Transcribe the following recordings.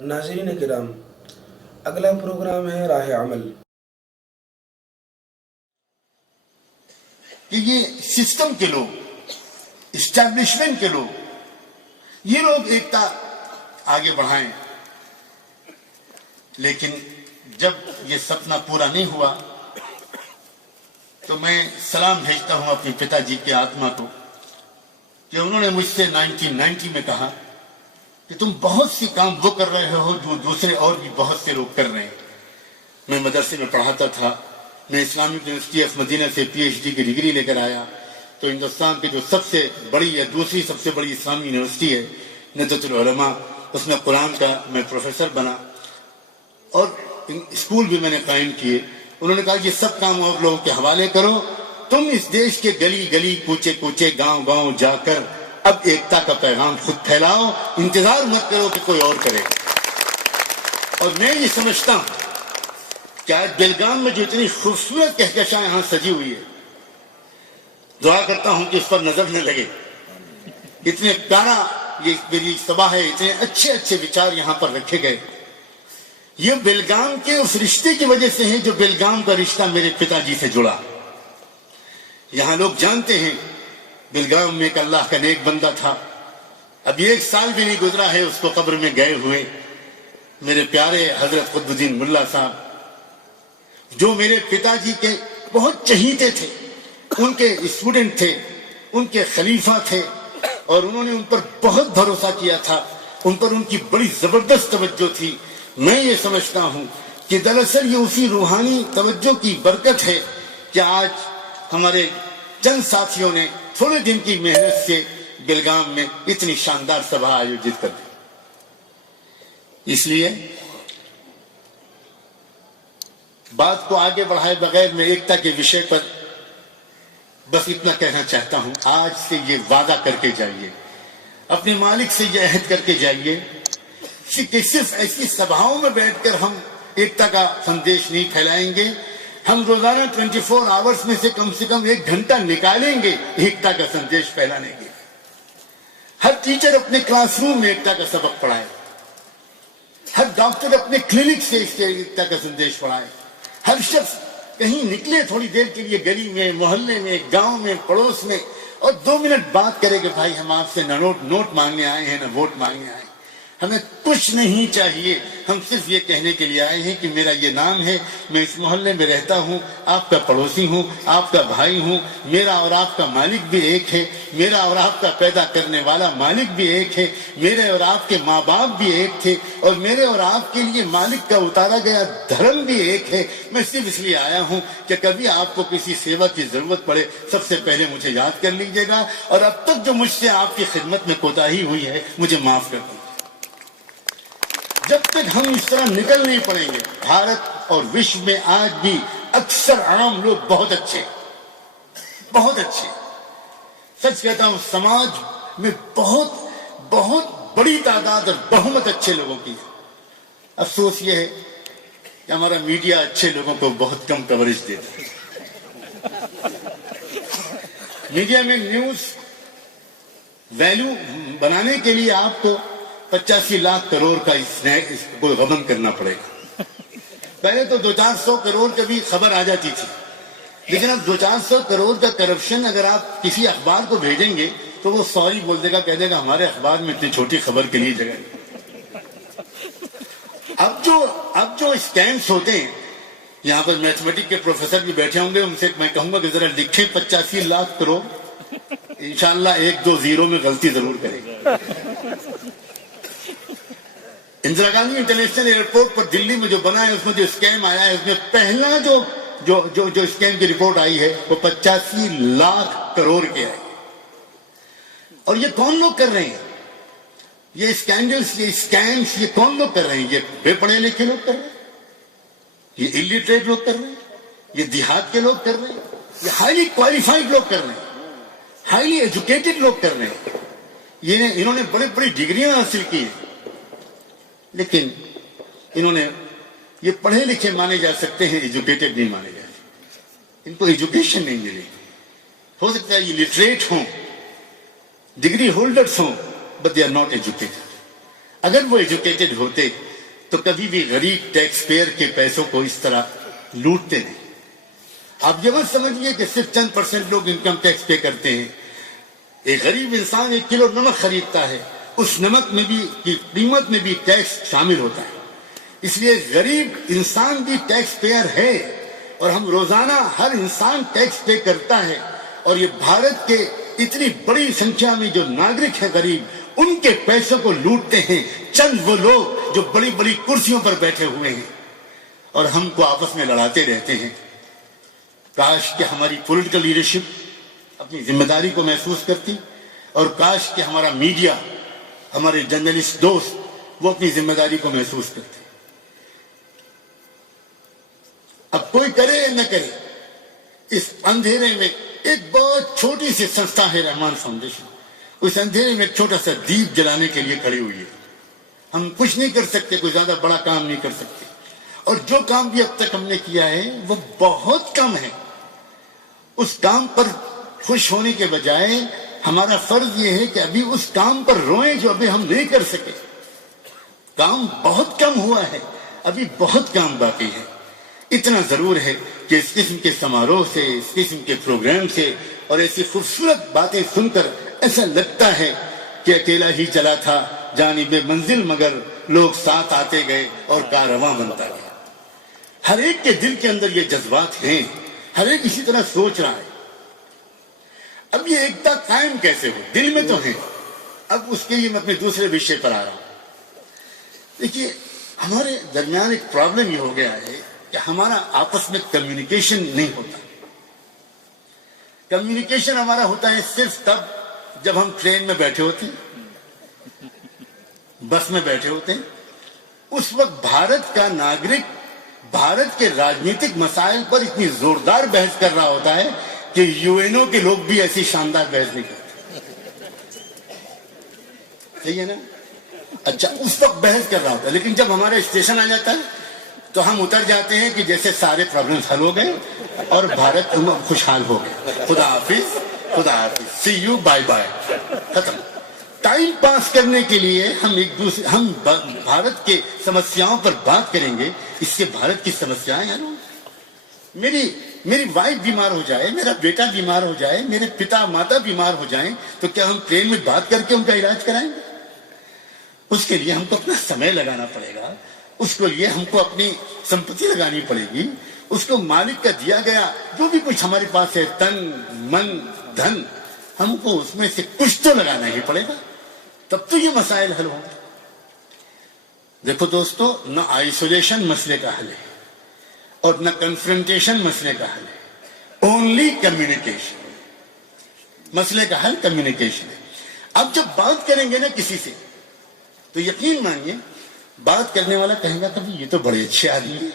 ناظرین کرام، اگلا پروگرام ہے راہ عمل۔ کہ یہ سسٹم کے لوگ، اسٹیبلشمنٹ کے لوگ، یہ لوگ ایکتا آگے بڑھائیں، لیکن جب یہ سپنا پورا نہیں ہوا تو میں سلام بھیجتا ہوں اپنے پتا جی کے آتما کو کہ انہوں نے مجھ سے 1990 میں کہا کہ تم بہت سی کام وہ کر رہے ہو جو دوسرے اور بھی بہت سے لوگ کر رہے ہیں۔ میں مدرسے میں پڑھاتا تھا، میں اسلامک یونیورسٹی آف مدینہ سے پی ایچ ڈی کی ڈگری لے کر آیا تو ہندوستان کی جو سب سے بڑی یا دوسری سب سے بڑی اسلامی یونیورسٹی ہے ندوۃ العلماء، اس میں قرآن کا میں پروفیسر بنا اور اسکول بھی میں نے قائم کیے۔ انہوں نے کہا یہ سب کام اور لوگوں کے حوالے کرو، تم اس دیش کے گلی گلی کوچے کوچے گاؤں گاؤں جا کر اب ایکتا کا پیغام خود پھیلاؤ، انتظار مت کرو کہ کوئی اور کرے۔ اور میں یہ سمجھتا ہوں کہ آج بیلگام میں جو اتنی خوبصورت کہکشاں یہاں سجی ہوئی ہے، دعا کرتا ہوں کہ اس پر نظر نہ لگے۔ اتنے پیارا یہ میری سبھا ہے، اتنے اچھے اچھے وچار یہاں پر رکھے گئے، یہ بیلگام کے اس رشتے کی وجہ سے ہے جو بیلگام کا رشتہ میرے پتا جی سے جڑا۔ یہاں لوگ جانتے ہیں بیلگام میں ایک اللہ کا نیک بندہ تھا، ابھی 1 سال بھی نہیں گزرا ہے اس کو قبر میں گئے ہوئے، میرے پیارے حضرت قطب الدین ملا صاحب، جو میرے پتا جی کے بہت چہیتے تھے، ان کے اسٹوڈنٹ تھے، ان کے خلیفہ تھے، اور انہوں نے ان پر بہت بھروسہ کیا تھا، ان پر ان کی بڑی زبردست توجہ تھی۔ میں یہ سمجھتا ہوں کہ دراصل یہ اسی روحانی توجہ کی برکت ہے کہ آج ہمارے چند ساتھیوں نے تھوڑے دن کی محنت سے بیلگام میں اتنی شاندار سبھا آیوجت کر دی۔ اس لیے بات کو آگے بڑھائے بغیر میں ایکتا کے وشے پر بس اتنا کہنا چاہتا ہوں، آج سے یہ وعدہ کر کے جائیے، اپنے مالک سے یہ عہد کر کے جائیے کہ صرف ایسی سبھاؤں میں بیٹھ کر ہم ایکتا کا سندیش نہیں پھیلائیں گے، ہم روزانہ 24 آورز میں سے کم 1 گھنٹہ نکالیں گے ایکتا کا سندیش پھیلانے کے۔ ہر ٹیچر اپنے کلاس روم میں ایکتا کا سبق پڑھائے، ہر ڈاکٹر اپنے کلینک سے اس ایکتا کا سندیش پڑھائے، ہر شخص کہیں نکلے تھوڑی دیر کے لیے گلی میں، محلے میں، گاؤں میں، پڑوس میں، اور 2 منٹ بات کرے کہ بھائی ہم آپ سے نہ نوٹ مانگنے آئے ہیں نہ ووٹ مانگنے آئے ہیں، ہمیں کچھ نہیں چاہیے، ہم صرف یہ کہنے کے لیے آئے ہیں کہ میرا یہ نام ہے، میں اس محلے میں رہتا ہوں، آپ کا پڑوسی ہوں، آپ کا بھائی ہوں، میرا اور آپ کا مالک بھی ایک ہے، میرا اور آپ کا پیدا کرنے والا مالک بھی ایک ہے، میرے اور آپ کے ماں باپ بھی ایک تھے، اور میرے اور آپ کے لیے مالک کا اتارا گیا دھرم بھی ایک ہے۔ میں صرف اس لیے آیا ہوں کہ کبھی آپ کو کسی سیوا کی ضرورت پڑے سب سے پہلے مجھے یاد کر لیجیے گا، اور اب تک جو مجھ سے آپ کی خدمت میں کوتاہی ہوئی ہے مجھے معاف کر دیجیے۔ جب تک ہم اس طرح نکل نہیں پڑیں گے، بھارت اور وشو میں آج بھی اکثر عام لوگ بہت اچھے، سچ کہتا ہوں سماج میں بہت بڑی تعداد اور بہمت اچھے لوگوں کی ہے۔ افسوس یہ ہے کہ ہمارا میڈیا اچھے لوگوں کو بہت کم کوریج دیتا ہے۔ میڈیا میں نیوز ویلیو بنانے کے لیے آپ کو 85 لاکھ کروڑ کا اس کو غبن کرنا پڑے گا۔ پہلے تو 200-400 کروڑ کا بھی خبر آ جاتی تھی، لیکن اب 200-400 کروڑ کا کرپشن اگر آپ کسی اخبار کو بھیجیں گے تو وہ سوری بول دے گا، کہہ دے گا ہمارے اخبار میں اتنی چھوٹی خبر کے لیے جگہ ہے۔ اب جو اسکیمز ہوتے ہیں، یہاں پر میتھمیٹک کے پروفیسر بھی بیٹھے ہوں گے، ان سے میں کہوں گا کہ ذرا لکھیں 85 لاکھ کروڑ، انشاءاللہ 1-2 زیرو میں غلطی ضرور کریں گے۔ اندرا گاندھی انٹرنیشنل ایئرپورٹ پر دلی میں جو بنا ہے، اس میں جو اسکیم آیا ہے، اس میں پہلا جو اسکیم کی رپورٹ آئی ہے وہ 85 لاکھ کروڑ کے آئی۔ اور یہ کون لوگ کر رہے ہیں؟ یہ اسکینڈلز، یہ اسکیمز، یہ کون لوگ کر رہے ہیں؟ یہ بے پڑھے لکھے لوگ کر رہے ہیں، یہ الٹریٹ لوگ کر رہے ہیں، یہ دیہات کے لوگ کر رہے ہیں، یہ ہائیلی کوالیفائڈ لوگ کر رہے ہیں، ہائیلی ایجوکیٹڈ لوگ کر رہے ہیں۔ انہوں نے بڑی بڑی ڈگریاں حاصل کی ہیں، لیکن انہوں نے یہ پڑھے لکھے مانے جا سکتے ہیں، ایجوکیٹڈ نہیں مانے جا سکتے، ان کو ایجوکیشن نہیں ملی۔ ہو سکتا ہے یہ لٹریٹ ہوں، ڈگری ہولڈرز ہوں، but they are not educated. اگر وہ ایجوکیٹڈ ہوتے تو کبھی بھی غریب ٹیکس پیئر کے پیسوں کو اس طرح لوٹتے نہیں. آپ یہ مت سمجھیے کہ صرف 10% لوگ انکم ٹیکس پے کرتے ہیں. ایک غریب انسان 1 کلو نمک خریدتا ہے, اس نمک میں بھی کی قیمت میں بھی ٹیکس شامل ہوتا ہے. اس لیے غریب انسان بھی ٹیکس پیئر ہے, اور ہم روزانہ ہر انسان ٹیکس پے کرتا ہے. اور یہ بھارت کے اتنی بڑی سنکھیا میں جو ناگرک ہیں غریب, ان کے پیسوں کو لوٹتے ہیں چند وہ لوگ جو بڑی بڑی کرسیوں پر بیٹھے ہوئے ہیں, اور ہم کو آپس میں لڑاتے رہتے ہیں. کاش کہ ہماری پولیٹیکل لیڈرشپ اپنی ذمہ داری کو محسوس کرتی, اور کاش کہ ہمارا میڈیا, ہمارے جرنلسٹ دوست وہ اپنی ذمہ داری کو محسوس کرتے. اب کوئی کرے نہ کرے, اس اندھیرے میں ایک بہت چھوٹی سی سنستھا ہے رحمان فاؤنڈیشن, اس اندھیرے میں ایک چھوٹا سا دیپ جلانے کے لیے کھڑی ہوئی ہے. ہم کچھ نہیں کر سکتے, کوئی زیادہ بڑا کام نہیں کر سکتے, اور جو کام بھی اب تک ہم نے کیا ہے وہ بہت کم ہے. اس کام پر خوش ہونے کے بجائے ہمارا فرض یہ ہے کہ ابھی اس کام پر روئیں جو ابھی ہم نہیں کر سکے. کام بہت کم ہوا ہے, ابھی بہت کام باقی ہے. اتنا ضرور ہے کہ اس قسم کے سماروہ سے, اس قسم کے پروگرام سے اور ایسی خوبصورت باتیں سن کر ایسا لگتا ہے کہ اکیلا ہی چلا تھا جانب منزل, مگر لوگ ساتھ آتے گئے اور کارواں بنتا گیا. ہر ایک کے دل کے اندر یہ جذبات ہیں, ہر ایک اسی طرح سوچ رہا ہے. اب یہ ایکتا قائم کیسے ہو؟ دل میں تو ہے. اب اس کے لیے میں اپنے دوسرے وشے پر آ رہا ہوں. دیکھیے, ہمارے درمیان ایک پرابلم یہ ہو گیا ہے کہ ہمارا آپس میں کمیونیکیشن نہیں ہوتا. کمیونیکیشن ہمارا ہوتا ہے صرف تب جب ہم ٹرین میں بیٹھے ہوتے ہیں, بس میں بیٹھے ہوتے ہیں. اس وقت بھارت کا ناگرک بھارت کے راجنیتک مسائل پر اتنی زوردار بحث کر رہا ہوتا ہے کہ یو این او کے لوگ بھی ایسی شاندار بحث نہیں کرتے. صحیح ہے نا؟ اچھا, اس وقت بحث کر رہا ہوتا ہے, لیکن جب ہمارا اسٹیشن آ جاتا ہے تو ہم اتر جاتے ہیں کہ جیسے سارے پرابلمز حل ہو گئے اور بھارت خوشحال ہو گئے. خدا حافظ, خدا حافظ, سی یو, بائے بائے, ختم. ٹائم پاس کرنے کے لیے ہم بھارت کے سمسیاؤں پر بات کریں گے. اس سے بھارت کی سمسیایں حل ہوں. میری وائف بیمار ہو جائے, میرا بیٹا بیمار ہو جائے, میرے پتا ماتا بیمار ہو جائیں, تو کیا ہم ٹرین میں بات کر کے ان کا علاج کرائیں گے؟ اس کے لیے ہم کو اپنا سمے لگانا پڑے گا, اس کے لیے ہم کو اپنی سمپتی لگانی پڑے گی, اس کو مالک کا دیا گیا جو بھی کچھ ہمارے پاس ہے, تن من دھن, ہم کو اس میں سے کچھ تو لگانا ہی پڑے گا, تب تو یہ مسائل حل ہوں گے. دیکھو دوستو, نہ آئسولیشن مسئلے کا حل ہے اور نہ کنفرنٹیشن مسئلے کا حل ہے, اونلی کمیونیکیشن. مسئلے کا حل کمیونیکیشن ہے. اب جب بات کریں گے نا کسی سے, تو یقین مانیے بات کرنے والا کہے گا کبھی یہ تو بڑے اچھے آدمی ہیں,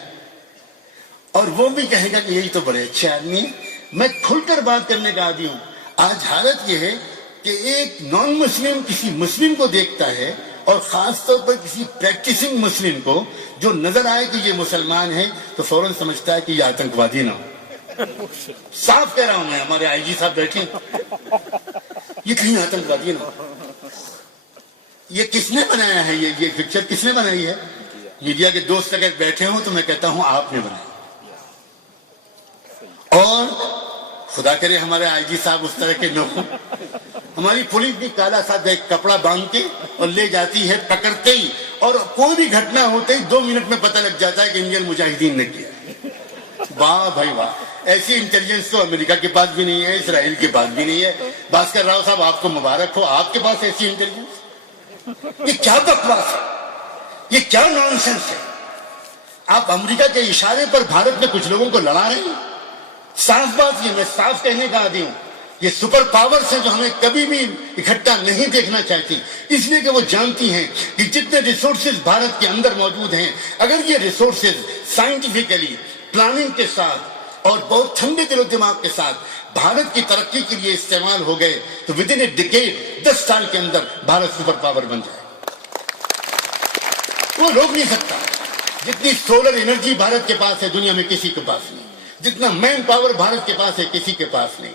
اور وہ بھی کہے گا کہ یہی تو بڑے اچھے آدمی ہیں. میں کھل کر بات کرنے کا عادی ہوں. آج حالت یہ ہے کہ ایک نان مسلم کسی مسلم کو دیکھتا ہے, اور خاص طور پر کسی پریکٹسنگ مسلم کو جو نظر آئے کہ یہ مسلمان ہے, تو فوراً سمجھتا ہے کہ یہ آتنکوادی نہ ہو. صاف کہہ رہا ہوں میں, ہمارے آئی جی صاحب بیٹھے, یہ کہیں آتنکوادی نہ ہو. یہ کس نے بنایا ہے, یہ پکچر کس نے بنائی ہے؟ میڈیا کے دوست اگر بیٹھے ہوں تو میں کہتا ہوں آپ نے بنائی. اور خدا کرے ہمارے آئی جی صاحب اس طرح کے نہ ہوں. ہماری پولیس بھی کالا سادہ ایک کپڑا باندھ کے اور لے جاتی ہے پکڑتے ہی, اور کوئی بھی گھٹنا ہوتے ہی 2 منٹ میں پتہ لگ جاتا ہے کہ انڈین مجاہدین نے کیا. واہ بھائی واہ, ایسی انٹیلیجنس تو امریکہ کے پاس بھی نہیں ہے, اسرائیل کے پاس بھی نہیں ہے. بھاسکر راؤ صاحب آپ کو مبارک ہو, آپ کے پاس ایسی انٹیلیجنس. یہ کیا بکواس ہے, یہ کیا نان سینس ہے. آپ امریکہ کے اشارے پر بھارت میں کچھ لوگوں کو لڑا رہے ہیں. صاف بات, یہ میں صاف کہنے کا عادی ہوں, یہ سپر پاورز ہیں جو ہمیں کبھی بھی اکٹھا نہیں دیکھنا چاہتی, اس لیے کہ وہ جانتی ہیں کہ جتنے ریسورسز بھارت کے اندر موجود ہیں, اگر یہ ریسورسز سائنٹیفکلی پلاننگ کے ساتھ اور بہت ٹھنڈے دل و دماغ کے ساتھ بھارت کی ترقی کے لیے استعمال ہو گئے, تو ود ان اے ڈیکیڈ 10 سال کے اندر بھارت سپر پاور بن جائے. وہ روک نہیں سکتا. جتنی سولر انرجی بھارت کے پاس ہے دنیا میں کسی کے پاس نہیں, جتنا مین پاور بھارت کے پاس ہے کسی کے پاس نہیں.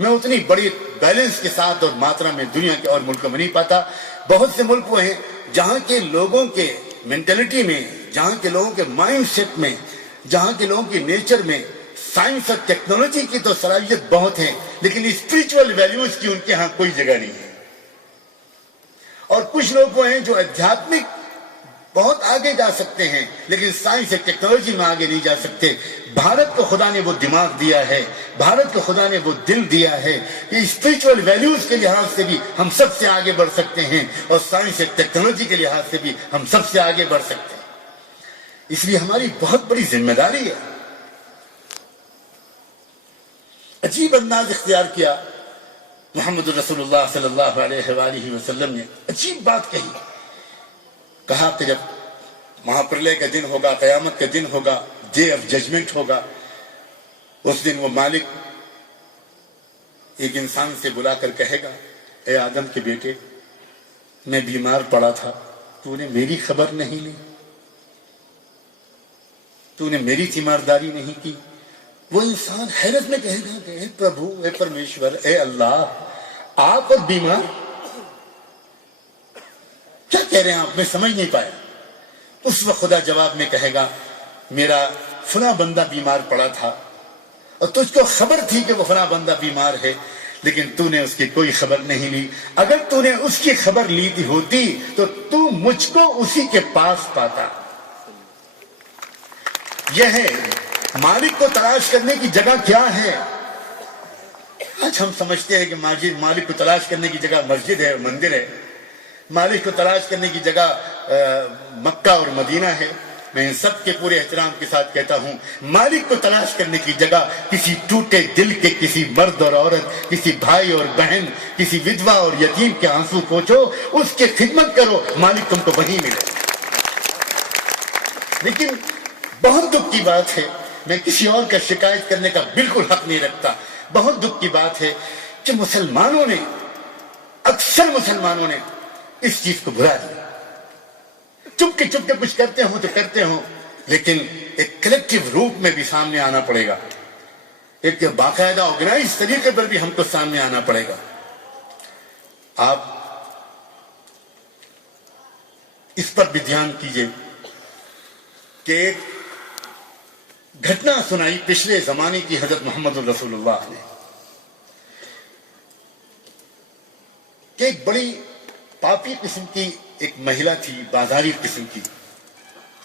میں اتنی بڑی بیلنس کے ساتھ اور ماترا میں دنیا کے اور ملکوں میں نہیں پاتا. بہت سے ملک وہ ہیں جہاں کے لوگوں کے مینٹلٹی میں, جہاں کے لوگوں کے مائنڈ سیٹ میں, جہاں کے لوگوں کی نیچر میں سائنس اور ٹیکنالوجی کی تو صلاحیت بہت ہے, لیکن اسپرچول ویلیوز کی ان کے ہاں کوئی جگہ نہیں ہے. اور کچھ لوگ وہ ہیں جو ادھیاتمک بہت آگے جا سکتے ہیں, لیکن سائنس اور ٹیکنالوجی میں آگے نہیں جا سکتے. بھارت کو خدا نے وہ دماغ دیا ہے, بھارت کو خدا نے وہ دل دیا ہے کہ اسپرچول ویلیوز کے لحاظ سے بھی ہم سب سے آگے بڑھ سکتے ہیں, اور سائنس اور ٹیکنالوجی کے لحاظ سے بھی ہم سب سے آگے بڑھ سکتے ہیں. اس لیے ہماری بہت بڑی ذمہ داری ہے. عجیب انداز اختیار کیا محمد رسول اللہ صلی اللہ علیہ وآلہ وسلم نے, عجیب بات کہی. کہا کہ جب مہاپرلے کا دن ہوگا, قیامت کا دن ہوگا, ڈے آف ججمنٹ ہوگا, اس دن وہ مالک ایک انسان سے بلا کر کہے گا, اے آدم کے بیٹے, میں بیمار پڑا تھا, تو نے میری خبر نہیں لی, تو نے میری تیمارداری نہیں کی. وہ انسان حیرت میں کہے گا کہ اے پربھو, اے پرمیشور, اے اللہ, آپ اور بیمار, کیا کہہ رہے ہیں آپ؟ میں سمجھ نہیں پایا. اس وقت خدا جواب میں کہے گا, میرا فلاں بندہ بیمار پڑا تھا, اور تجھ کو خبر تھی کہ وہ فلاں بندہ بیمار ہے, لیکن تو نے اس کی کوئی خبر نہیں لی. اگر تو نے اس کی خبر لی ہوتی تو تو مجھ کو اسی کے پاس پاتا. یہ ہے مالک کو تلاش کرنے کی جگہ کیا ہے. آج ہم سمجھتے ہیں کہ مالک کو تلاش کرنے کی جگہ مسجد ہے, مندر ہے. مالک کو تلاش کرنے کی جگہ مکہ اور مدینہ ہے. میں ان سب کے پورے احترام کے ساتھ کہتا ہوں, مالک کو تلاش کرنے کی جگہ کسی ٹوٹے دل کے کسی مرد اور عورت, کسی بھائی اور بہن, کسی ودوا اور یتیم کے آنسو پوچھو, اس کی خدمت کرو, مالک تم کو وہیں ملے. لیکن بہت دکھ کی بات ہے, میں کسی اور کا شکایت کرنے کا بالکل حق نہیں رکھتا, بہت دکھ کی بات ہے کہ مسلمانوں نے, اکثر مسلمانوں نے اس چیز کو بھلا دیا. چپ کے کچھ کرتے ہوں تو کرتے ہوں, لیکن ایک کلیکٹیو روپ میں بھی سامنے آنا پڑے گا, ایک باقاعدہ آرگنائز طریقے پر بھی ہم کو سامنے آنا پڑے گا. آپ اس پر بھی دھیان کیجئے کہ ایک گھٹنا سنائی پچھلے زمانے کی حضرت محمد رسول اللہ نے, کہ ایک بڑی پاپی قسم کی ایک مہیلا تھی, بازاری قسم کی,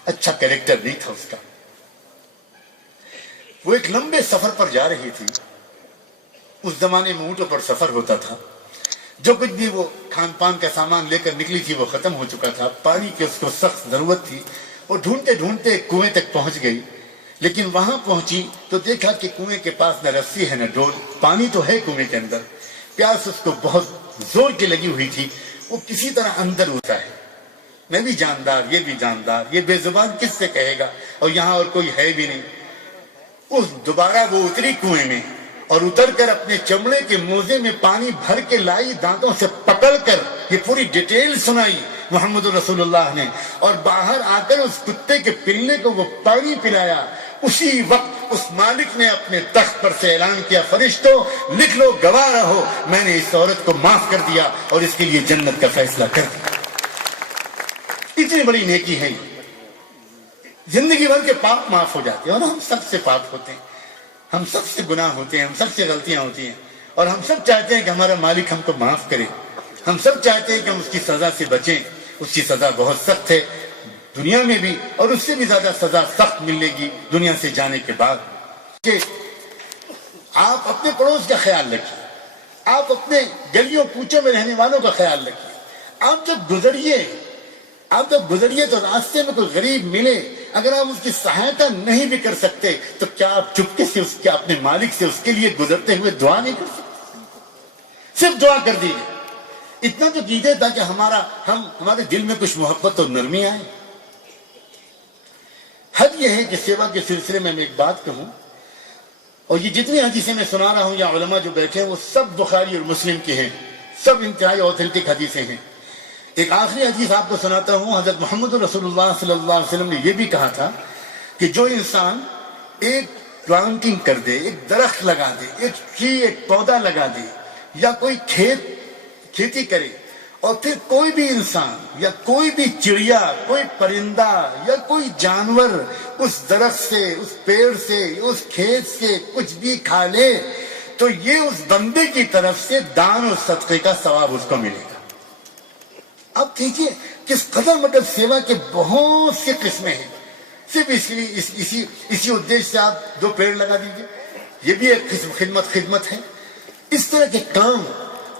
اچھا کیریکٹر نہیں تھا اس کا. وہ ایک لمبے سفر پر جا رہی تھی. اس زمانے میں اونٹوں پر سفر ہوتا تھا. جو کچھ بھی وہ کھان پان کا سامان لے کر نکلی تھی وہ ختم ہو چکا تھا. پانی کی اس کو سخت ضرورت تھی. وہ ڈھونڈتے ڈھونڈتے کنویں تک پہنچ گئی, لیکن وہاں پہنچی تو دیکھا کہ کنویں کے پاس نہ رسی ہے نہ ڈول. پانی تو ہے کنویں کے اندر, پیاس اس کو بہت زور کی لگی ہوئی تھی. وہ کسی طرح اندر ہوتا ہے, میں بھی جاندار, یہ بھی جاندار, یہ بے زبان کس سے کہے گا, اور یہاں اور کوئی ہے بھی نہیں. دوبارہ وہ اتری کنویں میں, اور اتر کر اپنے چمڑے کے موزے میں پانی بھر کے لائی, دانتوں سے پکڑ کر. یہ پوری ڈیٹیل سنائی محمد رسول اللہ نے, اور باہر آ کر اس کتے کے پلے کو وہ پانی پلایا. اسی وقت اس مالک نے اپنے تخت پر سے اعلان کیا, فرشتوں لکھ لو, گواہ رہو, میں نے اس عورت کو معاف کر دیا اور اس کے لیے جنت کا فیصلہ کر دیا. اتنی بڑی نیکی ہے. زندگی بھر کے پاپ معاف ہو جاتے ہیں, اور ہم سب سے پاپ ہوتے ہیں, ہم سب سے گناہ ہوتے ہیں, ہم سب سے غلطیاں ہوتی ہیں, اور ہم سب چاہتے ہیں کہ ہمارا مالک ہم کو معاف کرے. ہم سب چاہتے ہیں کہ ہم اس کی سزا سے بچیں. اس کی سزا بہت سخت ہے دنیا میں بھی, اور اس سے بھی زیادہ سزا سخت ملے گی دنیا سے جانے کے بعد. کہ آپ اپنے پڑوس کا خیال رکھیے, آپ اپنے گلیوں کوچوں میں رہنے والوں کا خیال رکھیے. آپ جب گزریے تو راستے میں کوئی غریب ملے, اگر آپ اس کی سہایتا نہیں بھی کر سکتے تو کیا آپ چپکے سے اس کے اپنے مالک سے اس کے لیے گزرتے ہوئے دعا نہیں کر سکتے؟ صرف دعا کر دیجیے. اتنا تو کیجیے تاکہ ہمارے دل میں کچھ محبت اور نرمی آئے. حد یہ ہے کہ سیوا کے سلسلے میں ایک بات کہوں, اور یہ جتنی حدیثیں میں سنا رہا ہوں یا علماء جو بیٹھے ہیں وہ سب بخاری اور مسلم کی ہیں, سب انتہائی اوتھینٹک حدیثیں ہیں. ایک آخری حدیث آپ کو سناتا ہوں. حضرت محمد رسول اللہ صلی اللہ علیہ وسلم نے یہ بھی کہا تھا کہ جو انسان ایک پلانٹنگ کر دے, ایک درخت لگا دے, ایک ٹری, ایک پودا لگا دے, یا کوئی کھیتی کرے, اور پھر کوئی بھی انسان یا کوئی بھی چڑیا, کوئی پرندہ یا کوئی جانور اس درخت سے, اس پیڑ سے, اس کھیت سے کچھ بھی کھا لے, تو یہ اس بندے کی طرف سے دان اور صدقے کا ثواب اس کو ملے گا. اب دیکھیے کس قدر مطلب سیوا کے بہت سی قسمیں ہیں. صرف اسی ادیش سے آپ 2 پیڑ لگا دیجیے, یہ بھی ایک قسم خدمت ہے. اس طرح کے کام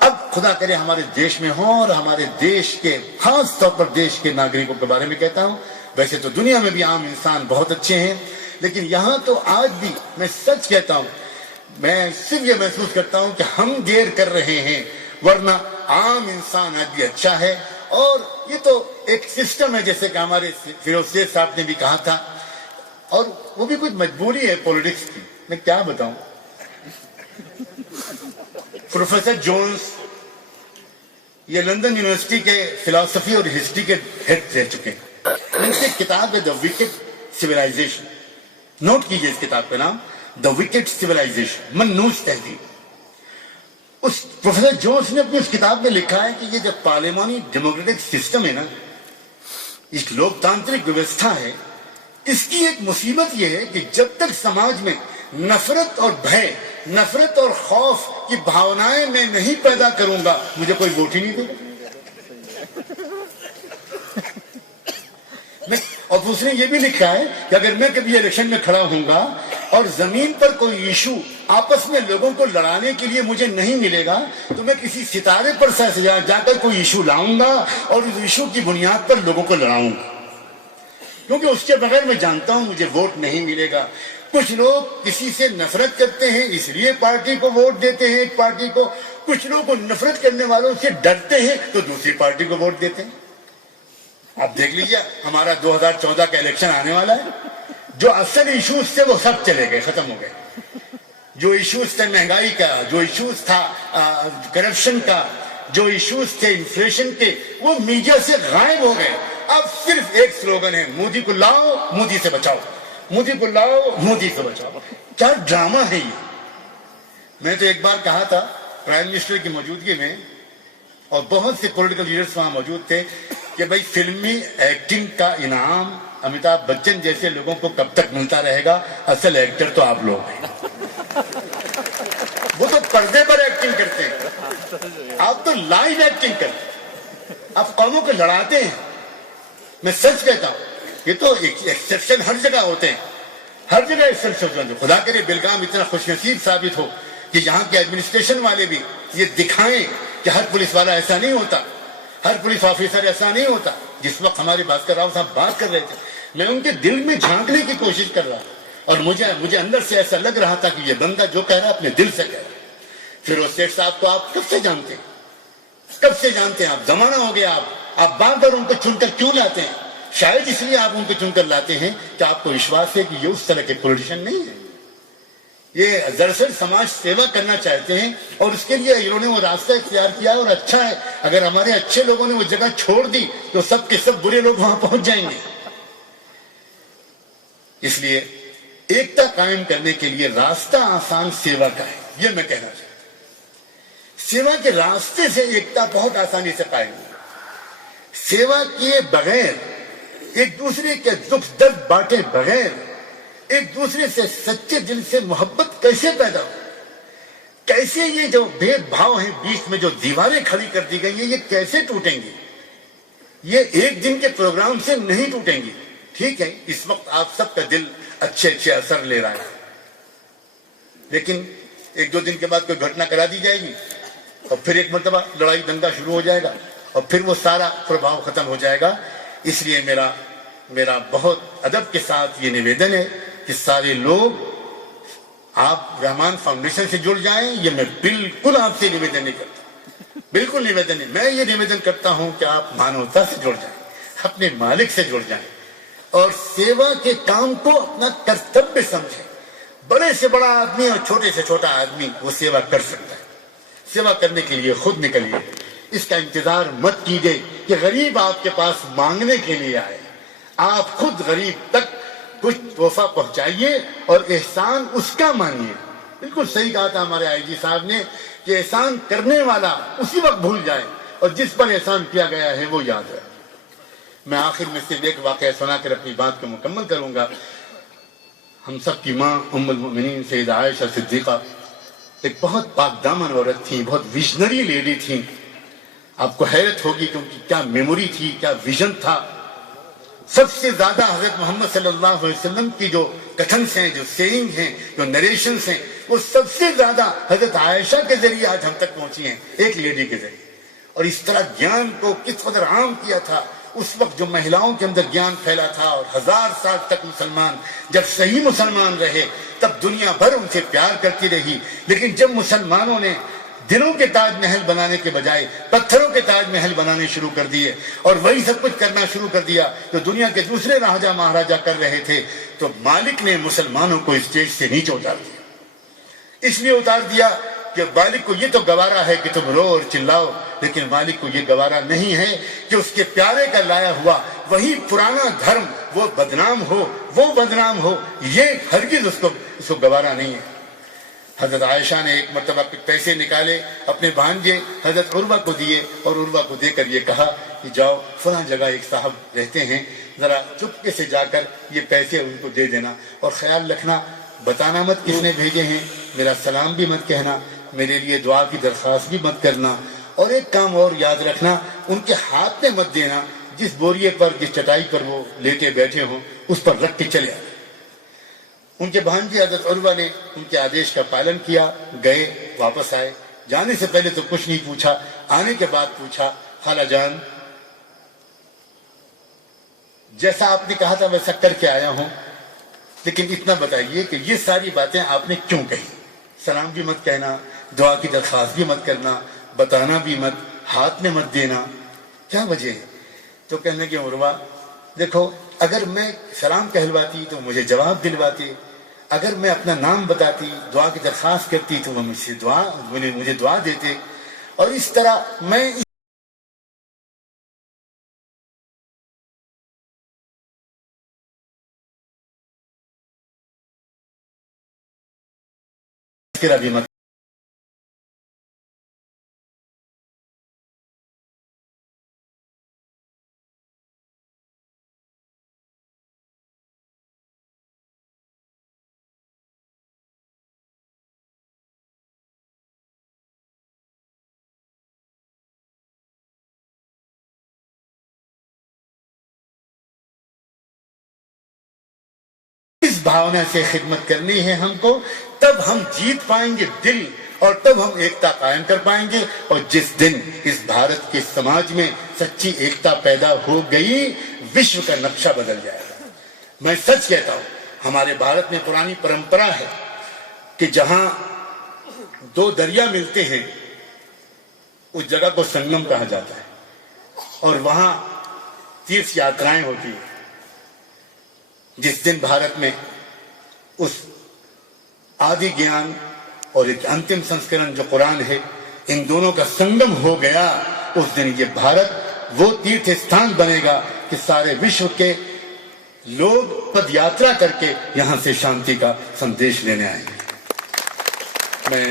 اب خدا کرے ہمارے دیش میں ہوں, اور ہمارے دیش کے, خاص طور پر دیش کے ناگرکوں کے بارے میں کہتا ہوں. ویسے تو دنیا میں بھی عام انسان بہت اچھے ہیں, لیکن یہاں تو آج بھی میں سچ کہتا ہوں, میں صرف یہ محسوس کرتا ہوں کہ ہم دیر کر رہے ہیں, ورنہ عام انسان آج بھی اچھا ہے. اور یہ تو ایک سسٹم ہے, جیسے کہ ہمارے فیروز شیخ صاحب نے بھی کہا تھا, اور وہ بھی کچھ مجبوری ہے پولیٹکس کی. میں کیا بتاؤں, پروفیسر جونز یہ لندن یونیورسٹی کے فلسفی اور ہسٹری کے ہیڈ رہ چکے ہیں. ان کی کتاب ہے دا وکڈ سویلائزیشن, نوٹ کیجئے اس کتاب کا نام دا وکڈ سویلائزیشن, منحوس تہذیب. اس پروفیسر جونز نے اپنی اس کتاب میں لکھا ہے کہ یہ جو پارلیمانی ڈیموکریٹک سسٹم ہے نا, ایک لوکتانترک ویوستھا ہے, اس کی ایک مصیبت یہ ہے کہ جب تک سماج میں نفرت اور بھے, نفرت اور خوف کی بھاونائیں میں نہیں پیدا کروں گا, مجھے کوئی ووٹ ہی نہیں دے گا. اور اس نے یہ بھی لکھا ہے کہ اگر میں کبھی الیکشن میں کھڑا ہوں گا اور زمین پر کوئی ایشو آپس میں لوگوں کو لڑانے کے لیے مجھے نہیں ملے گا, تو میں کسی ستارے پر جا کر کوئی ایشو لاؤں گا اور اس ایشو کی بنیاد پر لوگوں کو لڑاؤں گا, کیونکہ اس کے بغیر میں جانتا ہوں مجھے ووٹ نہیں ملے گا. کچھ لوگ کسی سے نفرت کرتے ہیں اس لیے پارٹی کو ووٹ دیتے ہیں ایک پارٹی کو, کچھ لوگ نفرت کرنے والوں سے ڈرتے ہیں تو دوسری پارٹی کو ووٹ دیتے ہیں. آپ دیکھ لیجیے ہمارا 2014 کا الیکشن آنے والا ہے, جو اصل ایشوز تھے وہ سب چلے گئے, ختم ہو گئے. جو ایشوز تھے مہنگائی کا, جو ایشوز تھا کرپشن کا, جو ایشوز تھے انفلیشن کے, وہ میڈیا سے غائب ہو گئے. اب صرف ایک سلوگن ہے, مودی کو لاؤ مودی سے بچاؤ, مودی کو لاؤ مودی سے بچاؤ. کیا ڈرامہ ہے یہ. میں تو ایک بار کہا تھا پرائم منسٹر کی موجودگی میں, اور بہت سے پولیٹیکل لیڈرز وہاں موجود تھے, کہ بھائی فلمی ایکٹنگ کا انعام امیتابھ بچن جیسے لوگوں کو کب تک ملتا رہے گا, اصل ایکٹر تو آپ لوگ ہیں. وہ تو پردے پر ایکٹنگ کرتے ہیں, آپ تو لائیو ایکٹنگ کرتے ہیں, آپ قوموں کو لڑاتے ہیں. میں سچ کہتا ہوں, یہ تو ایکسیپشن ہر جگہ ہوتے ہیں, ہر جگہ ایکسیپشن. خدا کرے بیلگام اتنا خوش نصیب ثابت ہو کہ یہاں کے ایڈمنسٹریشن والے بھی یہ دکھائیں کہ ہر پولیس والا ایسا نہیں ہوتا, ہر پولیس آفیسر ایسا نہیں ہوتا. جس وقت ہمارے بھاسکر راؤ صاحب بات کر رہے تھے, میں ان کے دل میں جھانکنے کی کوشش کر رہا تھا, اور مجھے اندر سے ایسا لگ رہا تھا کہ یہ بندہ جو کہہ رہا ہے اپنے دل سے کہہ رہا ہے. فیروز شیخ صاحب کو آپ کب سے جانتے ہیں, کب سے جانتے ہیں آپ, زمانہ ہو گیا. آپ بار بار ان کو چن کر کیوں لاتے ہیں؟ شاید اس لیے آپ ان کو چن کر لاتے ہیں کہ آپ کو وشواس ہے کہ یہ اس طرح کے پولیٹیشین نہیں ہے. یہ دراصل سماج سیوا کرنا چاہتے ہیں, اور اس کے لیے انہوں نے وہ راستہ اختیار کیا, اور اچھا ہے. اگر ہمارے اچھے لوگوں نے وہ جگہ چھوڑ دی تو سب کے سب برے لوگ وہاں پہنچ جائیں گے. اس لیے ایکتا قائم کرنے کے لیے راستہ آسان سیوا کا ہے, یہ میں کہنا چاہتا ہوں. سیوا کے راستے سے ایکتا بہت آسانی سے قائم ہوگی. سیوا کیے بغیر, ایک دوسرے کے دکھ درد بانٹے بغیر, ایک دوسرے سے سچے دل سے محبت کیسے پیدا ہو, کیسے یہ جو بھید بھاؤ ہیں بیچ میں جو دیواریں کھڑی کر دی گئی ہیں, یہ کیسے ٹوٹیں گی؟ یہ ایک دن کے پروگرام سے نہیں ٹوٹیں گی. ٹھیک ہے, اس وقت آپ سب کا دل اچھے اثر لے رہا ہے, لیکن 1-2 دن کے بعد کوئی گھٹنا کرا دی جائے گی, اور پھر ایک مرتبہ لڑائی دنگا شروع ہو جائے گا, اور پھر وہ سارا پربھاؤ ختم ہو جائے گا. اس لیے میرا بہت ادب کے ساتھ یہ نویدن ہے کہ سارے لوگ آپ رحمان فاؤنڈیشن سے جڑ جائیں. یہ میں بالکل آپ سے نویدن نہیں کرتا, بالکل نویدن نہیں. میں یہ نویدن کرتا ہوں کہ آپ مانوتا سے جڑ جائیں, اپنے مالک سے جڑ جائیں, اور سیوا کے کام کو اپنا کرتویہ سمجھیں. بڑے سے بڑا آدمی اور چھوٹے سے چھوٹا آدمی وہ سیوا کر سکتا ہے. سیوا کرنے کے لیے خود نکلیے. اس کا انتظار مت کیجیے کہ غریب آپ کے پاس مانگنے کے لیے آئے. آپ خود غریب تک کچھ تحفہ پہنچائیے اور احسان اس کا مانیے. بالکل صحیح کہا تھا ہمارے آئی جی صاحب نے کہ احسان کرنے والا اسی وقت بھول جائے اور جس پر احسان کیا گیا ہے وہ یاد ہے. میں آخر میں صرف ایک واقعہ سنا کر اپنی بات کو مکمل کروں گا. ہم سب کی ماں ام المؤمنین سیدہ عائشہ صدیقہ ایک بہت پاک دامن عورت تھیں, بہت ویژنری لیڈی تھیں. آپ کو حیرت ہوگی کہ ان کی کیا میموری تھی, کیا ویژن تھا. سب سے زیادہ حضرت محمد صلی اللہ علیہ وسلم کی جو کتھنس ہیں, جو سیئنگ ہیں, جو نریشنز ہیں, وہ سب سے زیادہ حضرت عائشہ کے ذریعے آج ہم تک پہنچی ہیں, ایک لیڈی کے ذریعے. اور اس طرح گیان کو کس قدر عام کیا تھا. اس وقت جو مہیلاؤں کے اندر گیان پھیلا تھا, اور 1000 سال تک مسلمان جب صحیح مسلمان رہے تب دنیا بھر ان سے پیار کرتی رہی. لیکن جب مسلمانوں نے دلوں کے تاج محل بنانے کے بجائے پتھروں کے تاج محل بنانے شروع کر دیے اور وہی سب کچھ کرنا شروع کر دیا جو دنیا کے دوسرے راجا مہاراجا کر رہے تھے, تو مالک نے مسلمانوں کو اسٹیج سے نیچے اتار دیا. اس لیے اتار دیا کہ مالک کو یہ تو گوارا ہے کہ تم رو اور چلاؤ, لیکن مالک کو یہ گوارا نہیں ہے کہ اس کے پیارے کا لایا ہوا وہی پرانا دھرم وہ بدنام ہو. یہ ہرگز اس کو گوارا نہیں ہے. حضرت عائشہ نے ایک مرتبہ پیسے نکالے, اپنے بھانجے حضرت عروہ کو دیے اور عروہ کو دے کر یہ کہا کہ جاؤ فلاں جگہ ایک صاحب رہتے ہیں, ذرا چپکے سے جا کر یہ پیسے ان کو دے دینا, اور خیال رکھنا بتانا مت کس نے بھیجے ہیں, میرا سلام بھی مت کہنا, میرے لیے دعا کی درخواست بھی مت کرنا, اور ایک کام اور یاد رکھنا, ان کے ہاتھ میں مت دینا, جس بوریے پر جس چٹائی پر وہ لیٹے بیٹھے ہوں اس پر رکھ کے چلے آئے. ان کے بھانجے حضرت عروہ نے ان کے آدیش کا پالن کیا, گئے, واپس آئے. جانے سے پہلے تو کچھ نہیں پوچھا, آنے کے بعد پوچھا خالہ جان جیسا آپ نے کہا تھا ویسا کر کے آیا ہوں, لیکن اتنا بتائیے کہ یہ ساری باتیں آپ نے کیوں کہی. سلام بھی مت کہنا, دعا کی درخواست بھی مت کرنا, بتانا بھی مت, ہاتھ میں مت دینا, کیا وجہ ہے؟ تو کہنے لگے عروہ دیکھو, اگر میں سلام کہلواتی تو مجھے جواب دلواتے, اگر میں اپنا نام بتاتی, دعا کی درخواست کرتی تو وہ مجھے دعا دیتے, اور اس طرح میں بھی مت. اس بھاونا سے خدمت کرنی ہے ہم کو, تب ہم جیت پائیں گے دل, اور تب ہم ایکتا قائم کر پائیں گے. اور جس دن اس بھارت کے سماج میں سچی ایکتا پیدا ہو گئی, وشو کا نقشہ بدل جائے گا. میں سچ کہتا ہوں, ہمارے بھارت میں پرانی پرمپرا ہے کہ جہاں 2 دریا ملتے ہیں اس جگہ کو سنگم کہا جاتا ہے, اور وہاں تیرتھ یاترائیں ہوتی ہیں. جس دن بھارت میں اس آدی گیان اور ایک انتم سنسکرن جو قرآن ہے, ان دونوں کا سنگم ہو گیا, اس دن یہ بھارت وہ تیرتھ استھان بنے گا کہ سارے وشو کے لوگ پد یاترا کر کے یہاں سے شانتی کا سندیش لینے آئیں گے. میں